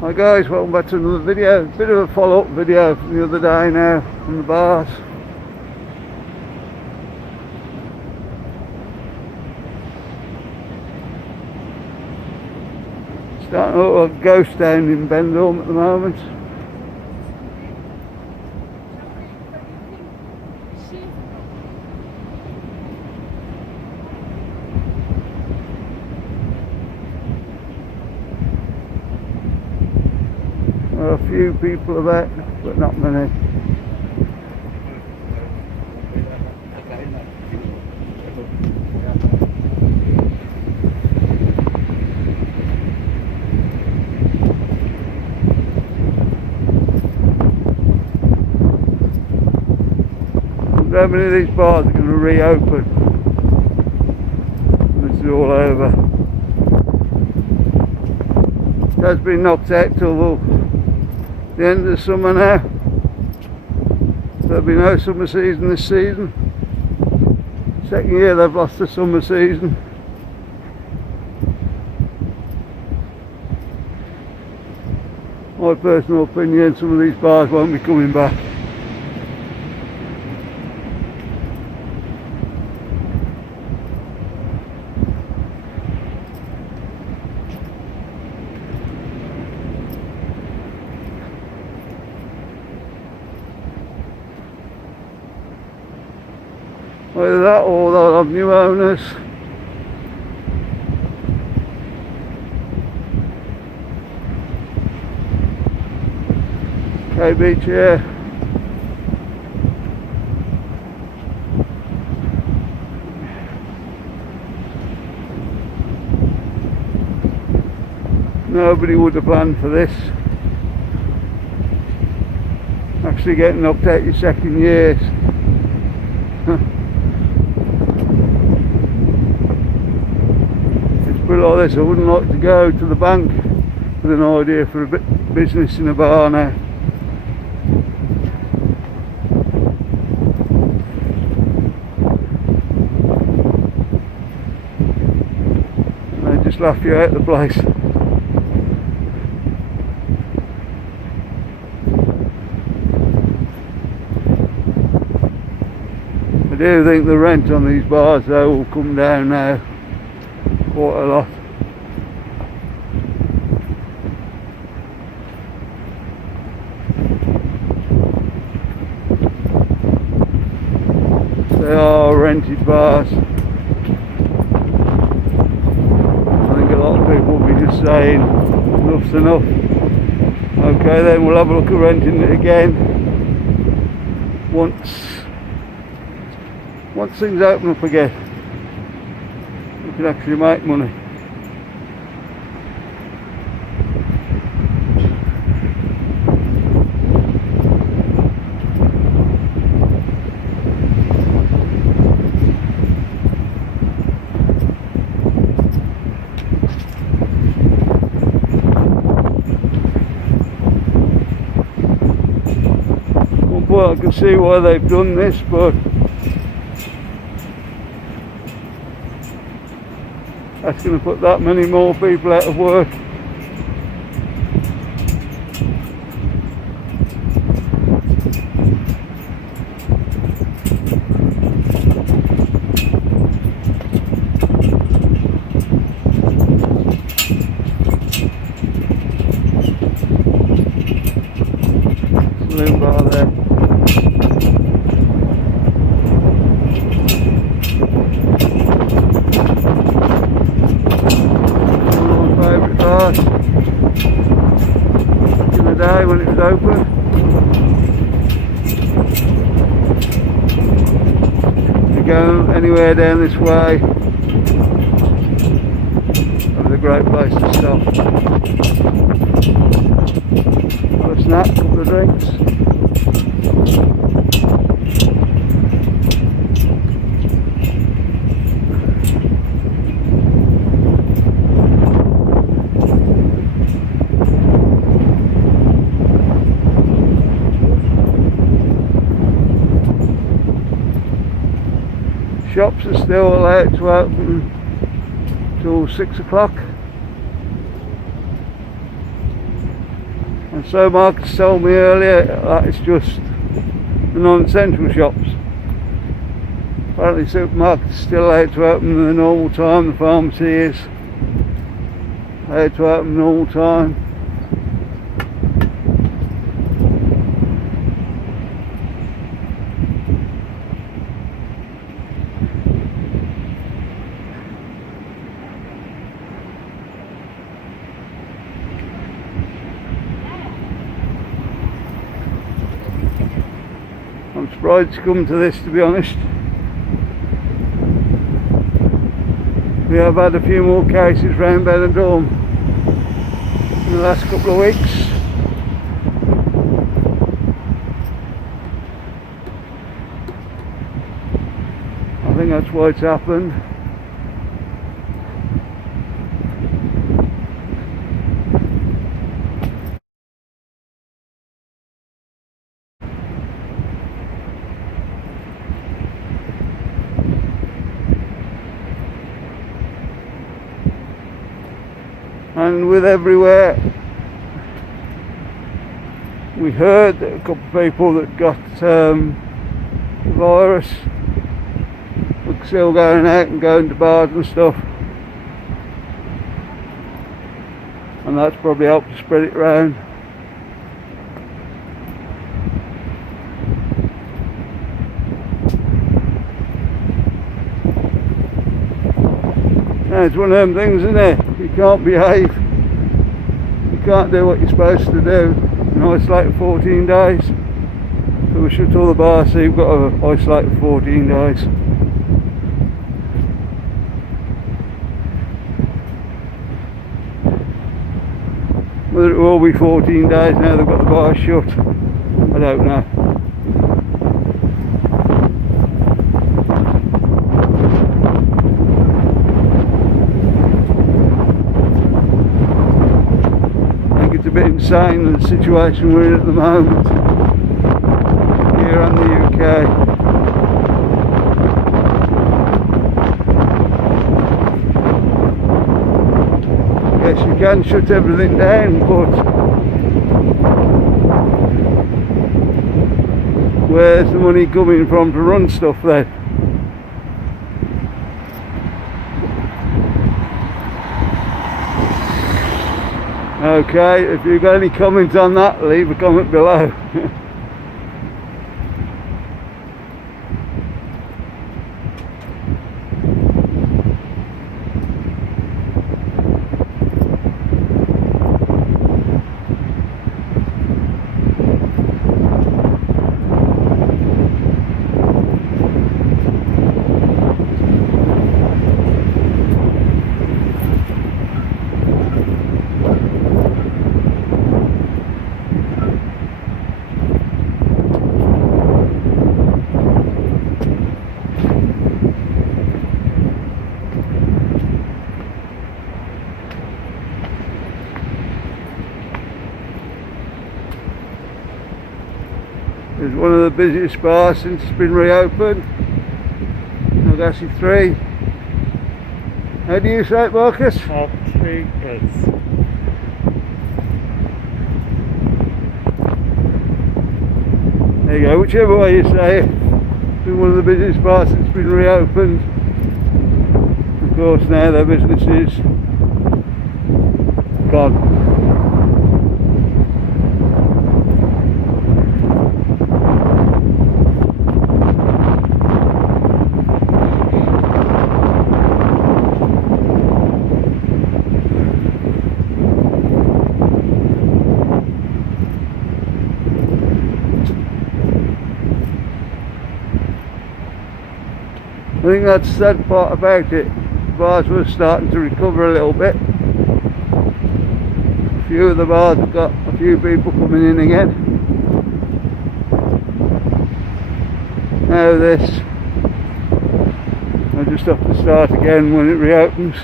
Hi guys, welcome back to another video. Bit of a follow-up video from the other day now from the bars. Starting to look like a ghost town in Benidorm at the moment. There are a few people about, but not many. How many of these bars are going to reopen? This is all over. It has been knocked out till the end of the summer now. There'll be no summer season this season. Second year they've lost the summer season. My personal opinion, some of these bars won't be coming back. Either that or they'll have new owners. K-Beach here. Nobody would have planned for this. Actually getting knocked out your second years. But like this, I wouldn't like to go to the bank with an idea for a business in a bar now. And they just laugh you out of the place. I do think the rent on these bars though will come down now. Quite a lot. They are rented bars. I think a lot of people will be just saying enough's enough. Okay then, we'll have a look at renting it again once things open up again. You can actually make money. Well, I can see why they've done this, but that's going to put that many more people out of work. Saloon bar there. Favourite bars back in the day when it was open. If you go anywhere down this way, that was a great place to stop. Have a snack, a couple of drinks. Shops are still allowed to open till 6 o'clock. And so Marcus told me earlier that it's just the non-essential shops. Apparently supermarkets are still allowed to open at the normal time, the pharmacy is allowed to open normal time. I'm surprised it's come to this, to be honest. We have had a few more cases round Benidorm in the last couple of weeks. I think that's why it's happened. And with everywhere, we heard that a couple of people that got the virus were still going out and going to bars and stuff, and that's probably helped to spread it around. Now, it's one of them things, isn't it? You can't behave, you can't do what you're supposed to do, and isolate for 14 days. So we shut all the bars, so you've got to isolate for 14 days. Whether it will be 14 days now they've got the bars shut, I don't know. It's a bit insane, the situation we're in at the moment here in the UK. Yes, you can shut everything down, but where's the money coming from to run stuff then? Okay, if you've got any comments on that, leave a comment below. It's one of the busiest bars since it's been reopened. Nogasi 3. How do you say it, Marcus? 3 bits. There you go, whichever way you say it. It's been one of the busiest bars since it's been reopened. Of course now their business is gone. I think that's the sad part about it. Bars were starting to recover a little bit. A few of the bars have got a few people coming in again. Now this, I just have to start again when it reopens.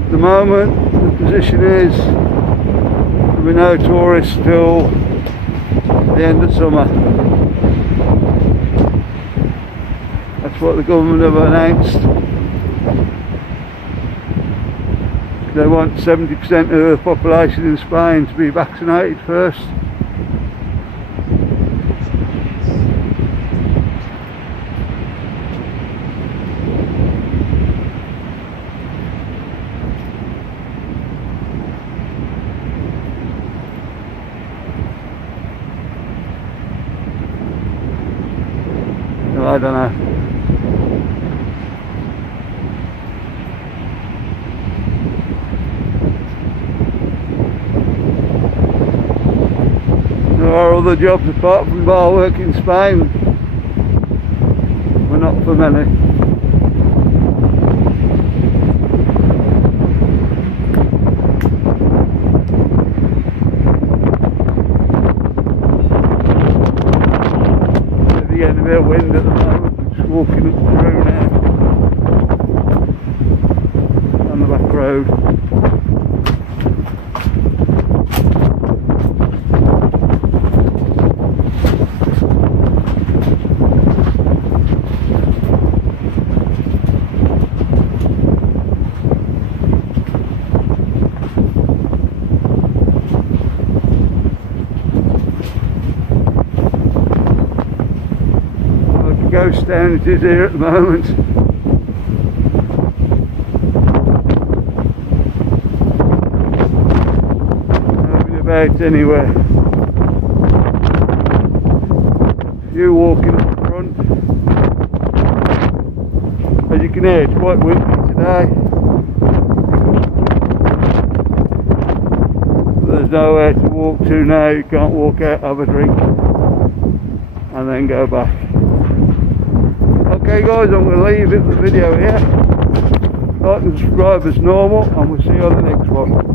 At the moment, the position is there'll be no tourists till the end of summer. That's what the government have announced. They want 70% of the population in Spain to be vaccinated first. I don't know. There are other jobs apart from bar work in Spain, but not for many. Getting a bit of wind at the moment, just walking up through now on the back road. Ghost town it is here at the moment. Nobody about anywhere. You walking up the front. As you can hear, it's quite windy today. There's nowhere to walk to now. You can't walk out, have a drink and then go back. Okay guys, I'm going to leave the video here. Like and subscribe as normal, and we'll see you on the next one.